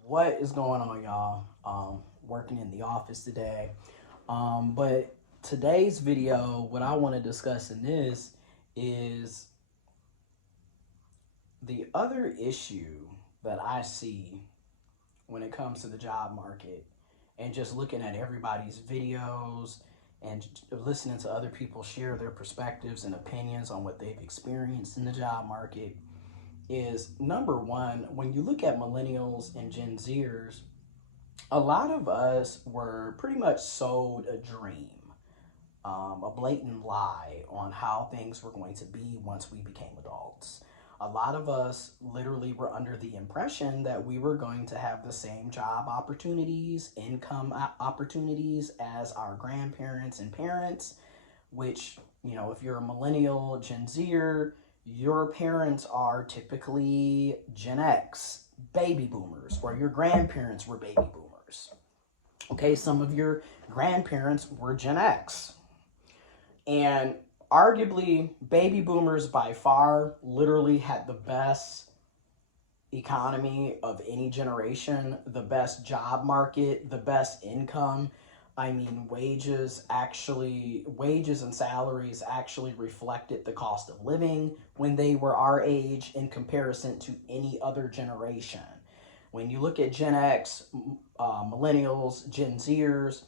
What is going on, y'all? Working in the office today. But today's video, what I want to discuss in this is the other issue that I see when it comes to the job market and just looking at everybody's videos and listening to other people share their perspectives and opinions on what they've experienced in the job market is number one, when you look at millennials and Gen Zers, a lot of us were pretty much sold a dream, a blatant lie on how things were going to be once we became adults. A lot of us literally were under the impression that we were going to have the same job opportunities, income opportunities as our grandparents and parents, which, if you're a millennial, Gen Zer, your parents are typically Gen X, baby boomers, or your grandparents were baby boomers. Okay, some of your grandparents were Gen X. And arguably, baby boomers by far literally had the best economy of any generation, the best job market, the best income. I mean, wages and salaries actually reflected the cost of living when they were our age in comparison to any other generation. When you look at Gen X, millennials, Gen Zers,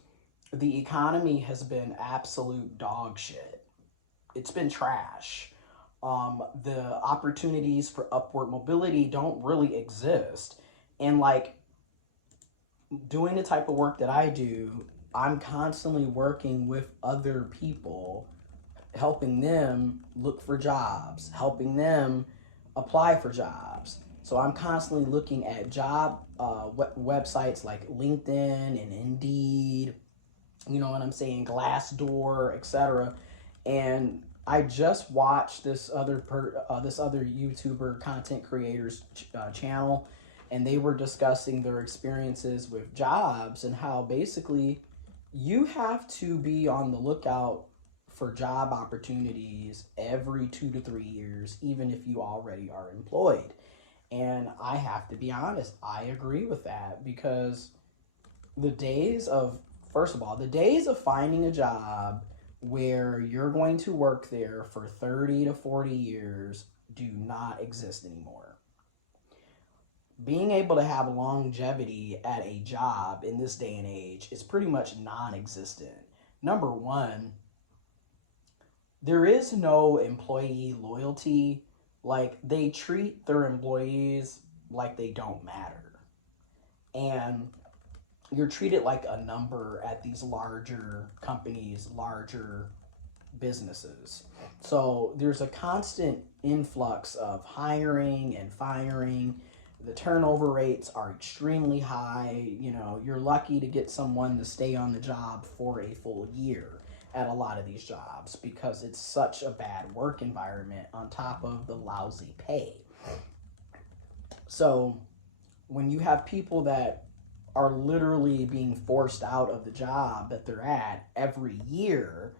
the economy has been absolute dog shit. It's been trash. The opportunities for upward mobility don't really exist. And like doing the type of work that I do, I'm constantly working with other people, helping them look for jobs, helping them apply for jobs. So I'm constantly looking at job websites like LinkedIn and Indeed, you know what I'm saying, Glassdoor, etc. And I just watched this other YouTuber content creators channel, and they were discussing their experiences with jobs and how basically you have to be on the lookout for job opportunities every 2 to 3 years, even if you already are employed. And I have to be honest, I agree with that because the days of, first of all, the days of finding a job where you're going to work there for 30 to 40 years do not exist anymore. Being able to have longevity at a job in this day and age is pretty much non existent. Number one, there is no employee loyalty. Like, they treat their employees like they don't matter. And you're treated like a number at these larger companies, larger businesses. So there's a constant influx of hiring and firing. The turnover rates are extremely high. You're lucky to get someone to stay on the job for a full year at a lot of these jobs because it's such a bad work environment on top of the lousy pay. So when you have people that are literally being forced out of the job that they're at every year,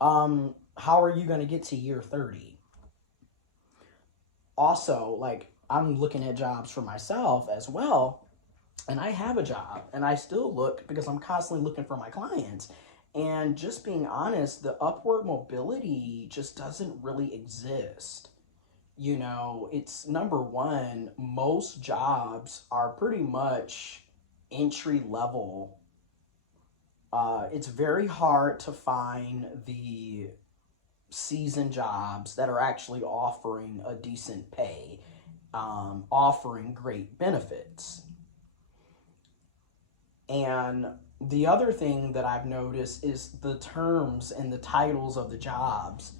how are you going to get to year 30? Also, like, I'm looking at jobs for myself as well, and I have a job, and I still look because I'm constantly looking for my clients. And just being honest, the upward mobility just doesn't really exist. It's number one, most jobs are pretty much entry level. It's very hard to find the seasoned jobs that are actually offering a decent pay, offering great benefits. And the other thing that I've noticed is the terms and the titles of the jobs.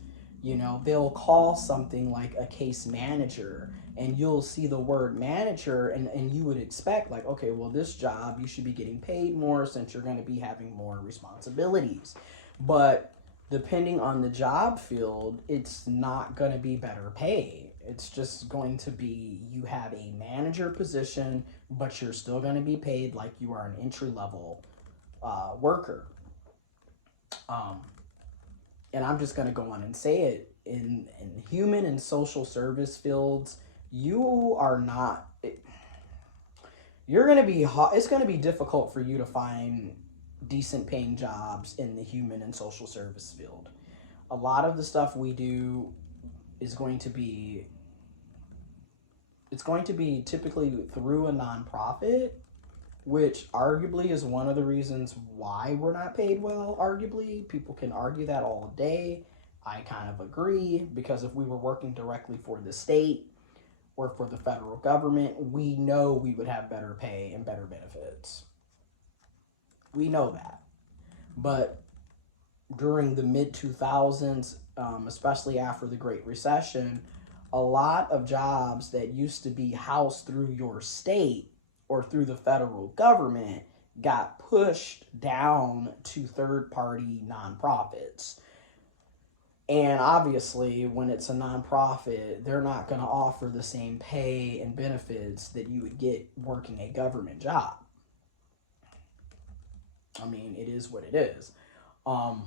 They'll call something like a case manager, and you'll see the word manager, and you would expect, like, okay, well, this job, you should be getting paid more since you're going to be having more responsibilities. But depending on the job field, it's not going to be better pay. It's just going to be you have a manager position, but you're still going to be paid like you are an entry level worker. And I'm just going to go on and say it, in human and social service fields, you're it's going to be difficult for you to find decent paying jobs in the human and social service field. A lot of the stuff we do is going to be typically through a nonprofit, which arguably is one of the reasons why we're not paid well. Arguably, people can argue that all day. I kind of agree, because if we were working directly for the state or for the federal government, we know we would have better pay and better benefits. We know that. But during the mid-2000s, especially after the Great Recession, a lot of jobs that used to be housed through your state or through the federal government got pushed down to third-party nonprofits. And obviously, when it's a nonprofit, they're not going to offer the same pay and benefits that you would get working a government job. I mean, it is what it is. And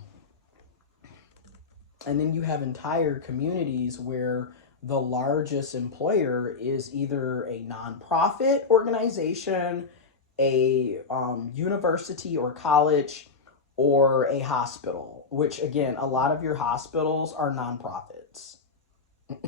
then you have entire communities where the largest employer is either a nonprofit organization, a university or college, or a hospital, which again, a lot of your hospitals are nonprofits.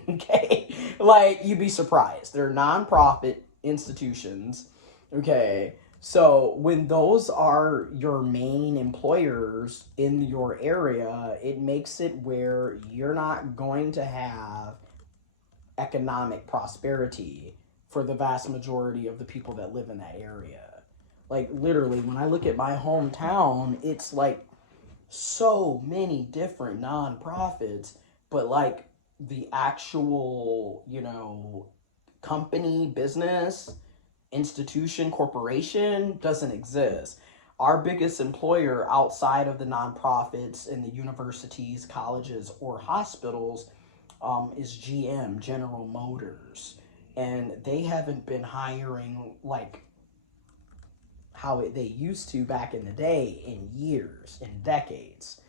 Okay? Like, you'd be surprised. They're nonprofit institutions. Okay? So when those are your main employers in your area, it makes it where you're not going to have economic prosperity for the vast majority of the people that live in that area. Like, literally, when I look at my hometown, it's like so many different nonprofits, but like the actual, company, business, institution, corporation doesn't exist. Our biggest employer outside of the nonprofits and the universities, colleges, or hospitals is GM, General Motors. And they haven't been hiring like how they used to back in the day in years, in decades.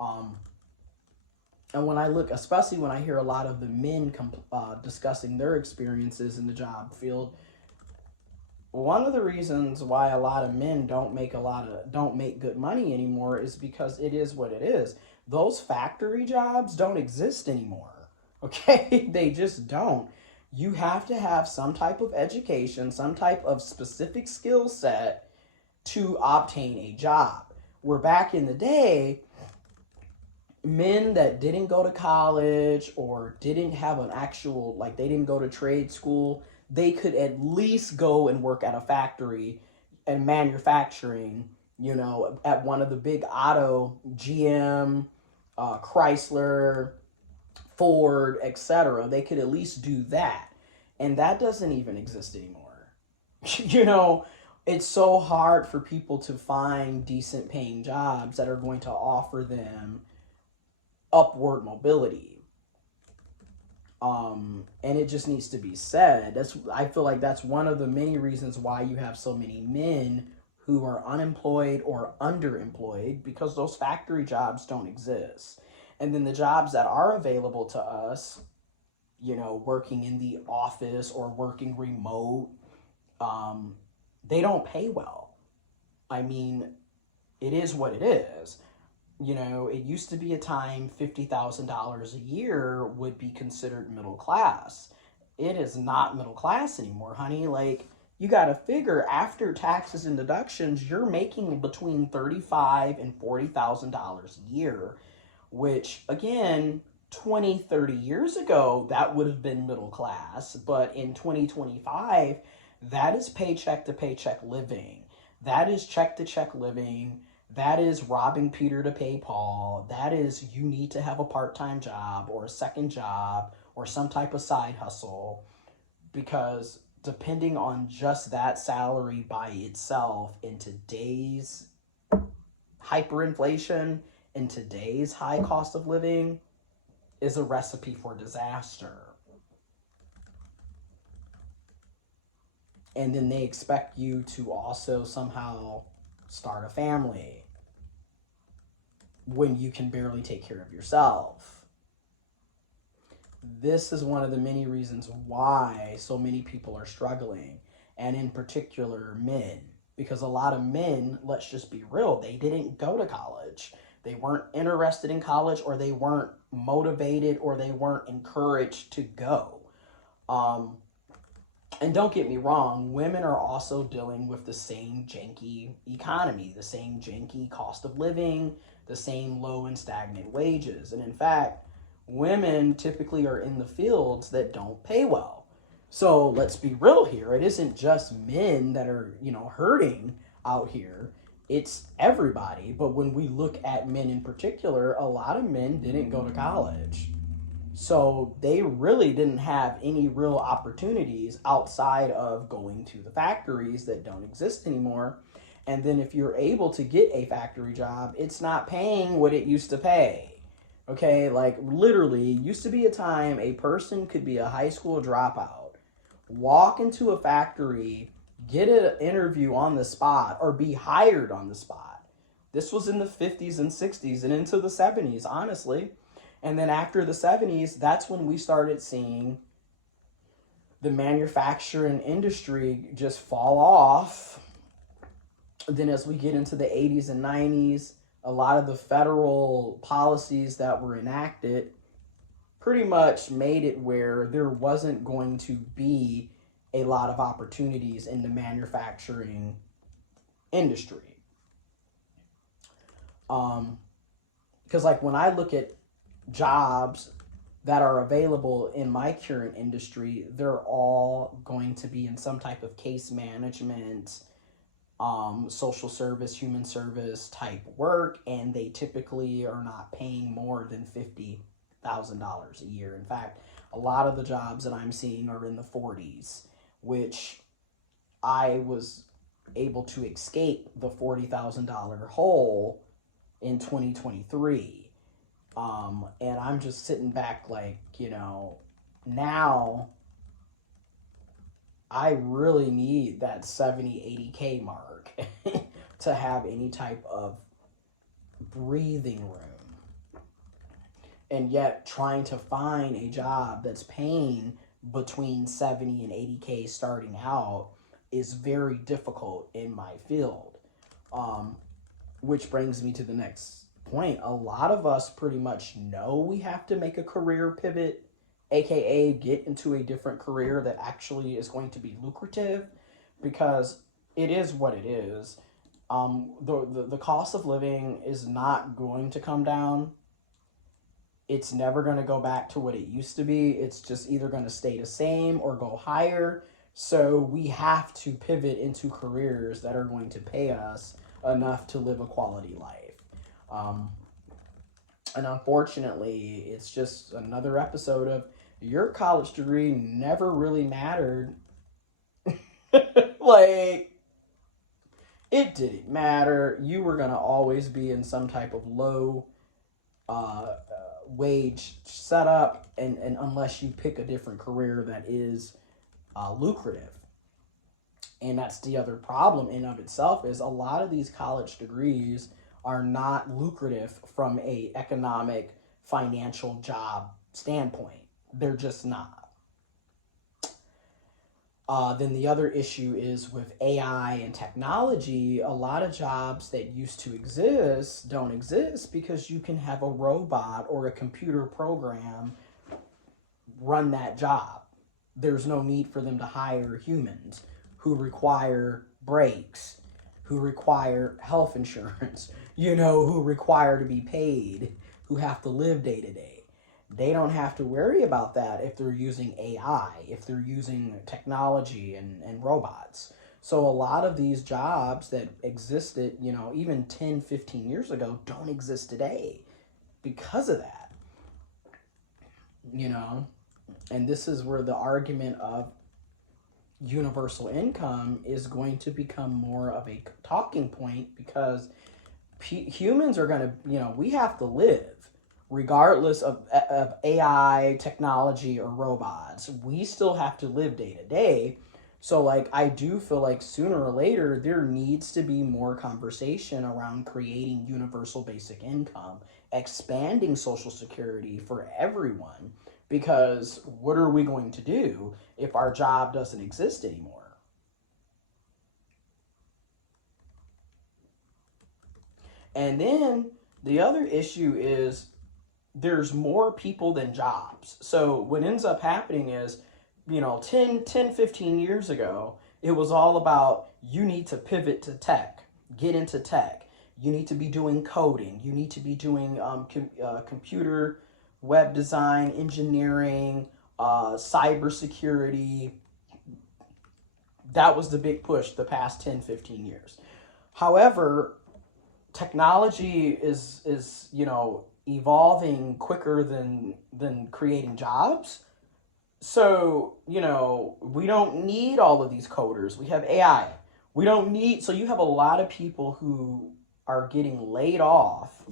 And when I look, especially when I hear a lot of the men discussing their experiences in the job field, one of the reasons why a lot of men don't make good money anymore is because it is what it is. Those factory jobs don't exist anymore. Okay? They just don't. You have to have some type of education, some type of specific skill set to obtain a job. Where back in the day, men that didn't go to college or didn't have an actual, like, they didn't go to trade school, they could at least go and work at a factory and manufacturing, at one of the big auto, GM, Chrysler, Ford, etc. They could at least do that. And that doesn't even exist anymore. It's so hard for people to find decent paying jobs that are going to offer them upward mobility. And it just needs to be said. I feel like that's one of the many reasons why you have so many men who are unemployed or underemployed, because those factory jobs don't exist. And then the jobs that are available to us, working in the office or working remote, they don't pay well. I mean, it is what it is. It used to be a time $50,000 a year would be considered middle class. It is not middle class anymore, honey. Like, you got to figure after taxes and deductions, you're making between $35,000 and $40,000 a year, which, again, 20, 30 years ago, that would have been middle class. But in 2025, that is paycheck to paycheck living. That is check to check living. That is robbing Peter to pay Paul. That is, you need to have a part-time job or a second job or some type of side hustle, because depending on just that salary by itself in today's hyperinflation, in today's high cost of living, is a recipe for disaster. And then they expect you to also somehow start a family when you can barely take care of yourself. This is one of the many reasons why so many people are struggling. and in particular men. Because a lot of men, let's just be real, they didn't go to college. They weren't interested in college, or they weren't motivated, or they weren't encouraged to go. And don't get me wrong, women are also dealing with the same janky economy, the same janky cost of living, the same low and stagnant wages. And in fact, women typically are in the fields that don't pay well. So let's be real here. It isn't just men that are, hurting out here. It's everybody. But when we look at men in particular, a lot of men didn't go to college. So they really didn't have any real opportunities outside of going to the factories that don't exist anymore. And then if you're able to get a factory job, it's not paying what it used to pay. Okay, like literally, used to be a time a person could be a high school dropout, walk into a factory, get an interview on the spot, or be hired on the spot. This was in the 50s and 60s and into the 70s, honestly. And then after the 70s, that's when we started seeing the manufacturing industry just fall off. Then as we get into the 80s and 90s, a lot of the federal policies that were enacted pretty much made it where there wasn't going to be a lot of opportunities in the manufacturing industry. Because like when I look at jobs that are available in my current industry, they're all going to be in some type of case management, social service, human service type work, and they typically are not paying more than $50,000 a year. In fact, a lot of the jobs that I'm seeing are in the 40s, which I was able to escape the $40,000 hole in 2023. And I'm just sitting back like, now I really need that 70, 80K mark to have any type of breathing room. And yet trying to find a job that's paying between 70 and 80K starting out is very difficult in my field. Which brings me to the next point. A lot of us pretty much know we have to make a career pivot, aka get into a different career that actually is going to be lucrative, because it is what it is. The cost of living is not going to come down. It's never going to go back to what it used to be. It's just either going to stay the same or go higher. So we have to pivot into careers that are going to pay us enough to live a quality life. And unfortunately, it's just another episode of your college degree never really mattered. Like, it didn't matter. You were going to always be in some type of low wage setup, and unless you pick a different career that is lucrative. And that's the other problem in of itself, is a lot of these college degrees are not lucrative from a economic, financial job standpoint. They're just not. Then the other issue is with AI and technology. A lot of jobs that used to exist don't exist because you can have a robot or a computer program run that job. There's no need for them to hire humans who require breaks, who require health insurance, who require to be paid, who have to live day to day. They don't have to worry about that if they're using AI, if they're using technology and robots. So a lot of these jobs that existed, even 10, 15 years ago don't exist today because of that. And this is where the argument of universal income is going to become more of a talking point, because humans are going to, we have to live regardless of AI, technology, or robots. We still have to live day to day. So like, I do feel like sooner or later there needs to be more conversation around creating universal basic income, expanding Social Security for everyone. Because what are we going to do if our job doesn't exist anymore? And then the other issue is there's more people than jobs. So what ends up happening is, 10, 15 years ago, it was all about you need to pivot to tech, get into tech. You need to be doing coding. You need to be doing computer, web design, engineering, cybersecurity. That was the big push the past 10, 15 years. However, technology is evolving quicker than creating jobs. So, we don't need all of these coders. We have AI. So you have a lot of people who are getting laid off